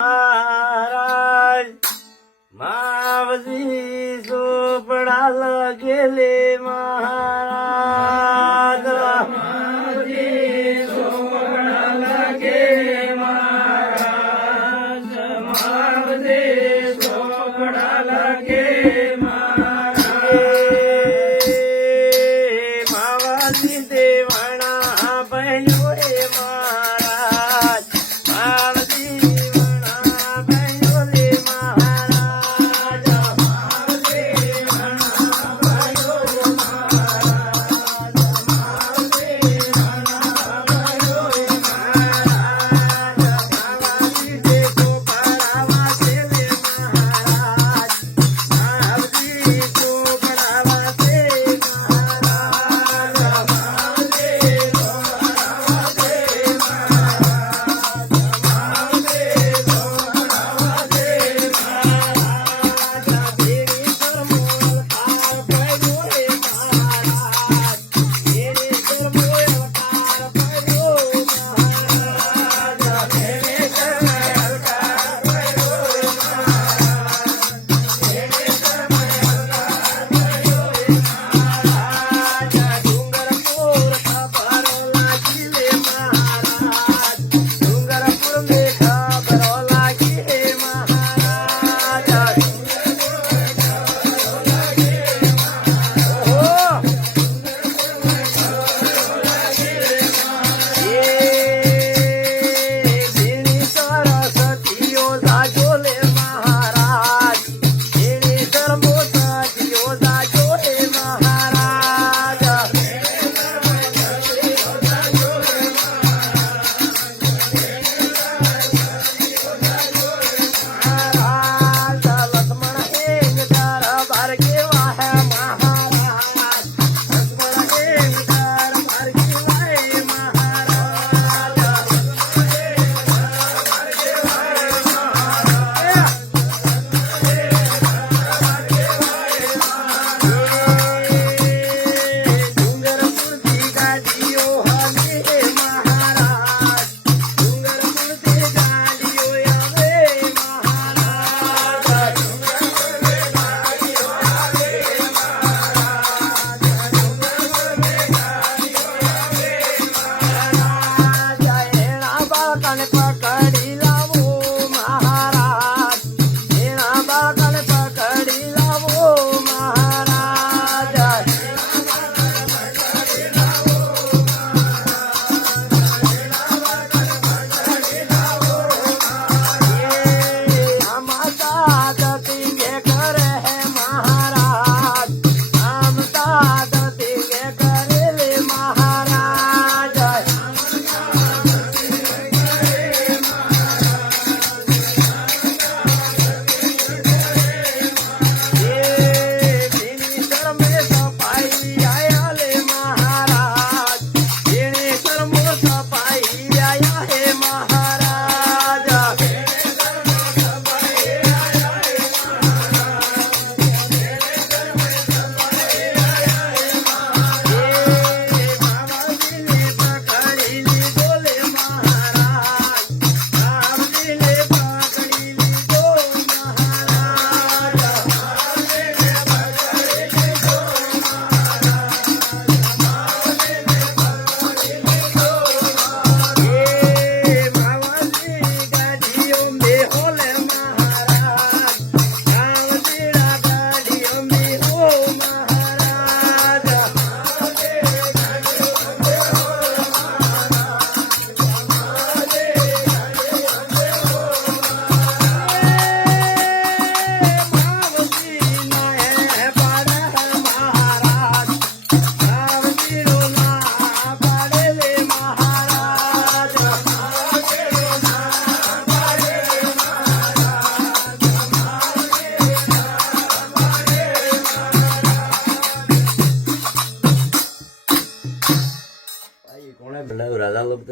महाराज मावजी झोपडा गेले महाराज मावजी झोपडा गेले महाराज मावजी झोपडा गेले महाराज मावजी देवाणा बहिणो रे महाराज मावजी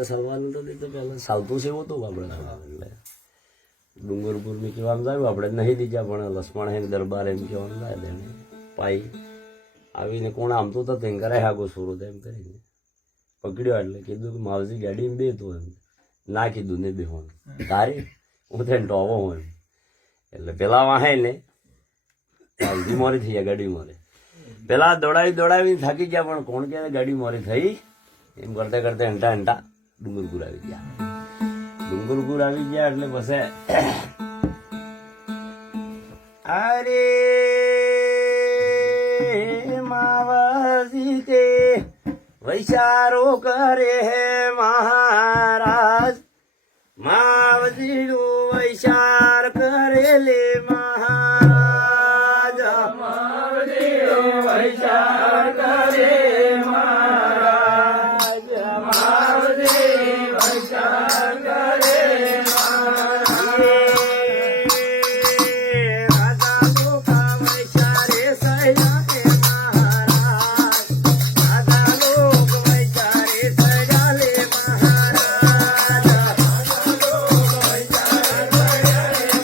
સલવાનું તો દીધું પહેલાં ચાલતું છે એવું હતું આપણે એટલે ડુંગરપુર મેં કહેવાનું આવ્યું આપણે નહીં દીધા પણ લક્ષ્મણ હે દરબાર એમ કહેવાનું લાય તેને પાઈ આવીને કોણ આમતું તો તેમ કરે હાગો સુરત એમ કરીને પકડ્યો એટલે કીધું કે માવજી ગાડીમાં બે તું એમ ના કીધું ને બેવાનું તારે હું થઈને ટોવો હું એમ. એટલે પેલા વાહે ને ગાડી મોરી થઈ ગયા, ગાડી મોરી પેલા દોડાવી થાકી ગયા, પણ કોણ કે ગાડી મોરી થઈ એમ કરતા કરતા હંટા હંટા ડુંગરપુર આવી ગયા. ડુંગરપુર આવી ગયા એટલે પછી અરે માવજી તે વૈચારો કરે હે મહારાજ, માવજી નો વૈચાર કરે લે મહારાજ, માવજી નો વૈચાર કરે મહારાજ, માવજી વૈચાર કરે મહારાજ. રાજા લોકા વૈચારે સયા હે મહારાજ, રાજા લોક વૈચારે સયા લે મહારાજ, રાજા લોક વૈચારે સયા લે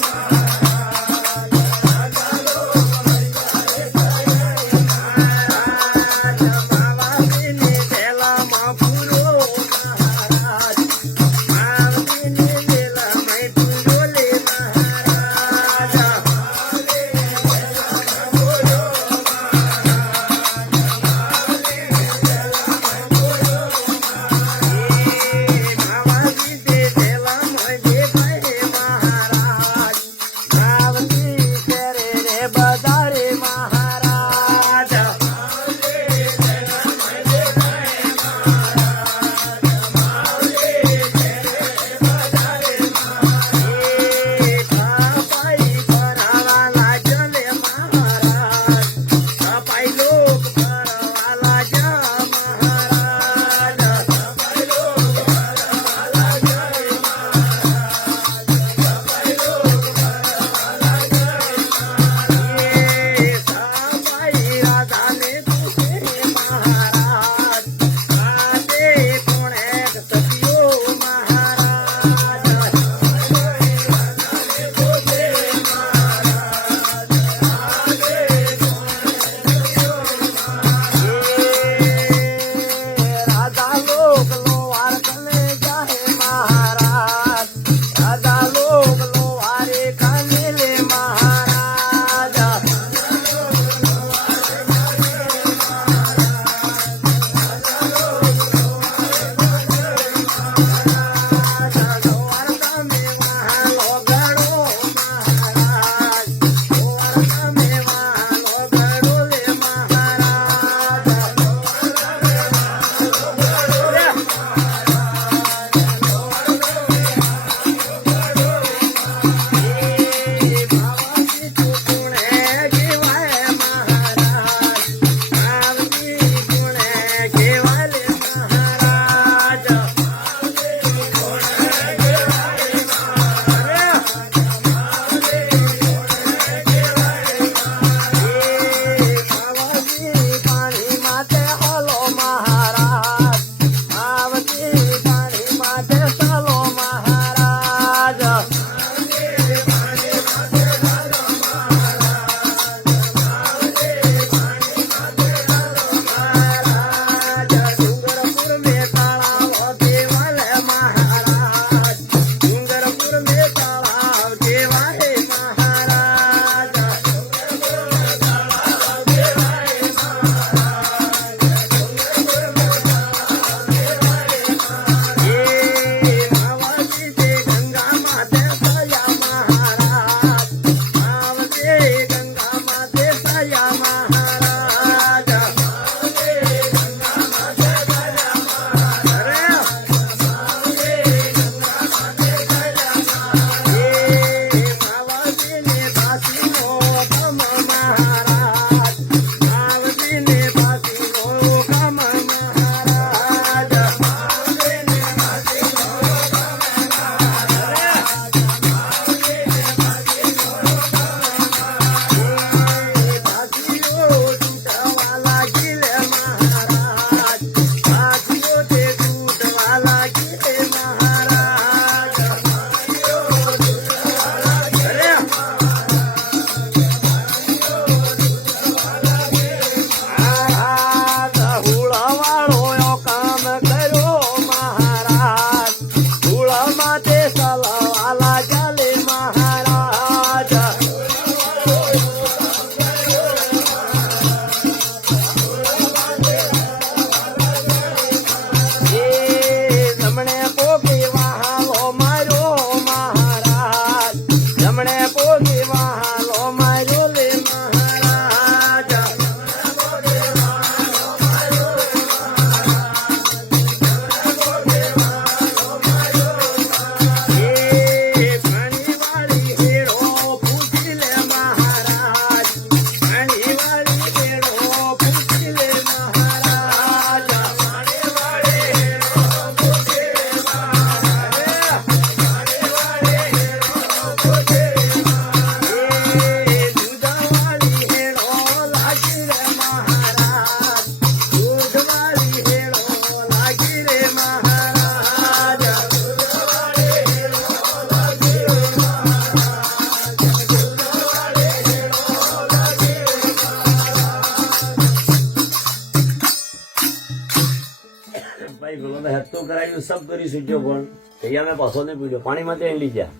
ભાઈ પેલો તો હેત તો કરાવ્યું સબ કરી સૂચ્યો પણ અહીંયા મેં પાછો નહીં પીડ્યો પાણીમાં ત્યાં લઈ ગયા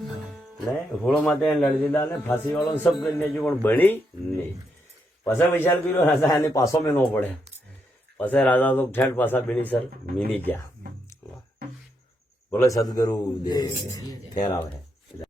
ને ઘોડોમાં ત્યાં લડી દીધા ને ફાંસી વાળો સબ કરી નાખ્યું પણ બની નહીં. પછી વિચાર કર્યો રાજા એને પાછો મેં ન પડે. પછી રાજા તો ઠેઠ પાછા બીની સર મીની ગયા. બોલે સદગુરુ દેવ ફેર આવે.